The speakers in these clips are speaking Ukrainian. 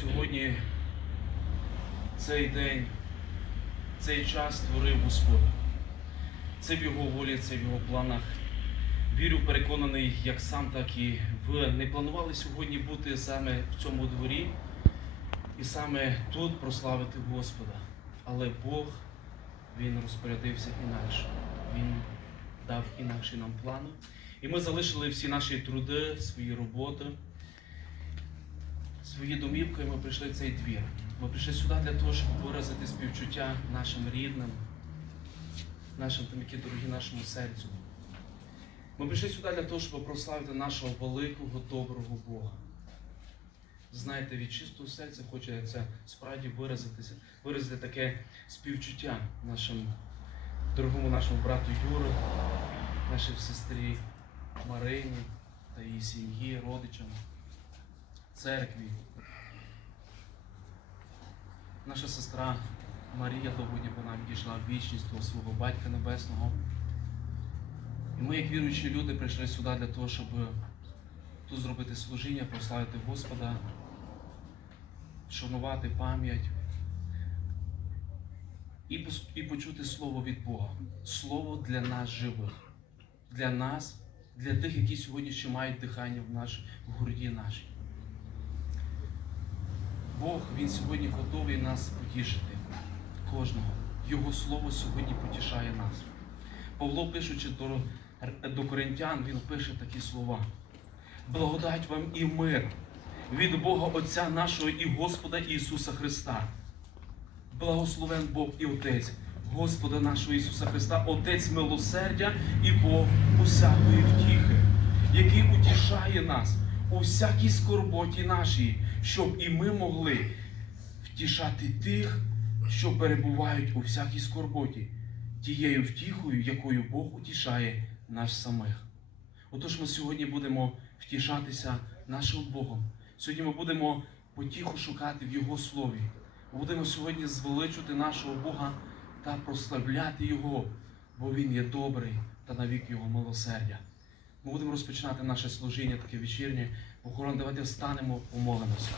Сьогодні цей день, цей час створив Господь. Це в його волі, це в його планах. Вірю, переконаний, як сам, так і ви не планували сьогодні бути саме в цьому дворі і саме тут прославити Господа. Але Бог, Він розпорядився інакше. Він дав інакший нам план. І ми залишили всі наші труди, свої роботи, свої домівки, ми прийшли в цей двір. Ми прийшли сюди для того, щоб виразити співчуття нашим рідним, нашим там, які дорогі нашому серцю. Ми прийшли сюди для того, щоб прославити нашого великого, доброго Бога. Знаєте, від чистого серця хочеться справді виразитися, виразити таке співчуття нашим дорогому нашому брату Юру, нашій сестрі Марині та її сім'ї, родичам, церкві. Наша сестра Марія Доводні, вона відійшла в вічність до свого батька Небесного. І ми, як віруючі люди, прийшли сюди для того, щоб тут зробити служіння, прославити Господа, шанувати пам'ять і, почути слово від Бога. Слово для нас живих, для нас, для тих, які сьогодні ще мають дихання в, наш, в груді нашій. Бог, Він сьогодні готовий нас потішити, кожного. Його слово сьогодні потішає нас. Павло, пишучи до, до коринтян, він пише такі слова. Благодать вам і мир від Бога Отця нашого і Господа Ісуса Христа. Благословен Бог і Отець Господа нашого Ісуса Христа, Отець милосердя і Бог усякої втіхи, який утішає нас у всякій скорботі нашій, щоб і ми могли втішати тих, що перебувають у всякій скорботі, тією втіхою, якою Бог утішає нас самих. Отож ми сьогодні будемо втішатися нашим Богом. Сьогодні ми будемо потіху шукати в Його слові. Ми будемо сьогодні звеличувати нашого Бога та прославляти Його, бо Він є добрий та навік Його милосердя. Ми будемо розпочинати наше служіння, таке вечірнє. Охорон, давайте встанемо, помолимося.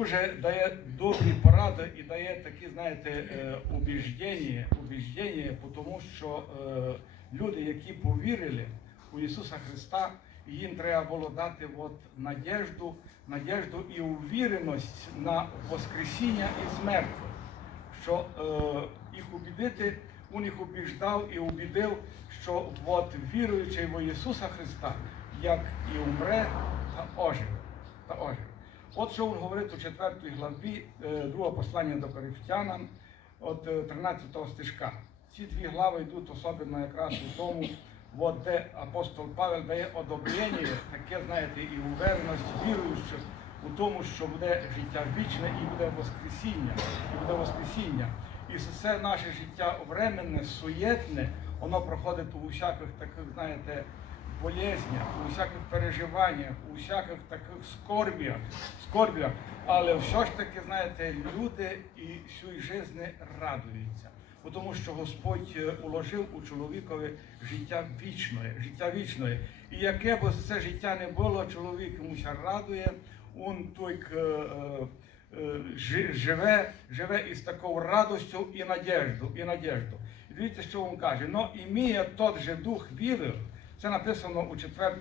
Дуже дає добрі поради і дає такі, знаєте, е, убіждення, убіждення, тому що е, люди, які повірили у Ісуса Христа, їм треба було дати от надіжду, надіжду і увіреність на Воскресіння із мертвих, що е, їх убідити, він їх убіждав і убідив, що от віруючи в Ісуса Христа, як і умре, та оживе. Та оживе. От що він говорить у 4 главі е, послання до Коринфянам, от е, 13 стишка. Ці дві глави йдуть особливо якраз у тому, от де апостол Павел дає одобрення, таке, знаєте, і увереність віруючих у тому, що буде життя вічне і буде Воскресіння. І буде Воскресіння. І все наше життя временне, суєтне, воно проходить у всяких таких, знаєте, болезнях, у всяких переживаннях, у всяких таких скорбях, скорбях. Але все ж таки, знаєте, люди і всю життя радуються. Тому що Господь е, уложив у чоловікові життя вічне, життя вічне. І яке б це життя не було, чоловік йомусь радує, він той е, е, жи- живе, живе із такою радостю і надіжду, і надіжду. Дивіться, що він каже: ну, іміє тот же дух віри, це написано у 4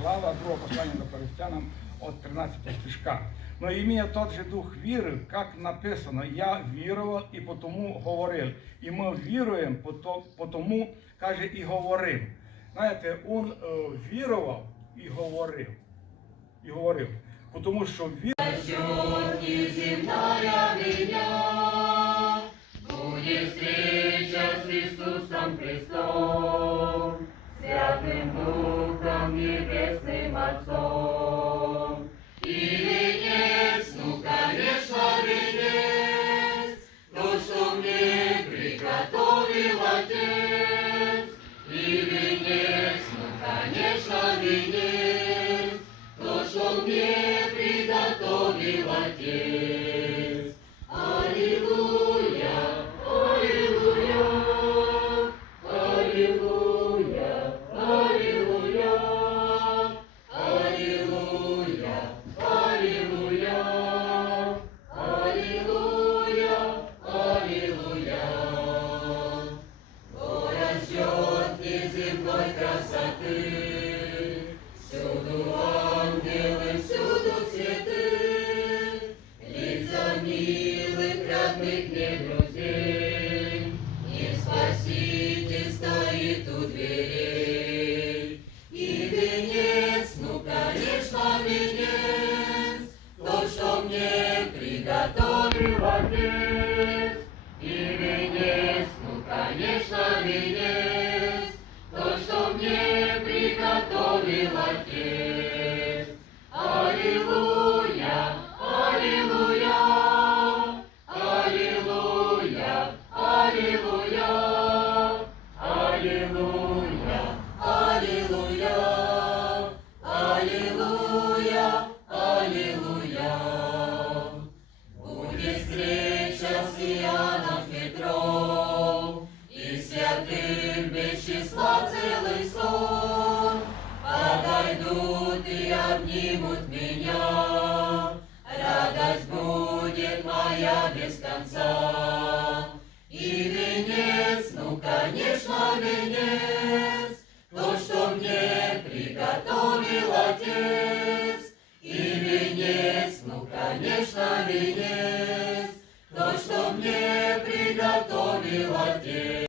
глава 2 послання до Коринфянам от 13 стишка. Но имея тот же дух веры, как написано, я вірував і потому говорив. І ми віруємо, пото- потому, каже, і говорив. Знаєте, він е, вірував і говорив. І говорив. Тому що вір... будет встреча с Иисусом Христом, Святым Духом Небесным Отцом. красоты, Приготовил обнимут меня, радость будет моя без конца. И венец, ну, конечно, венец, то, что мне приготовил Отец. И венец, ну, конечно, венец, то, что мне приготовил Отец.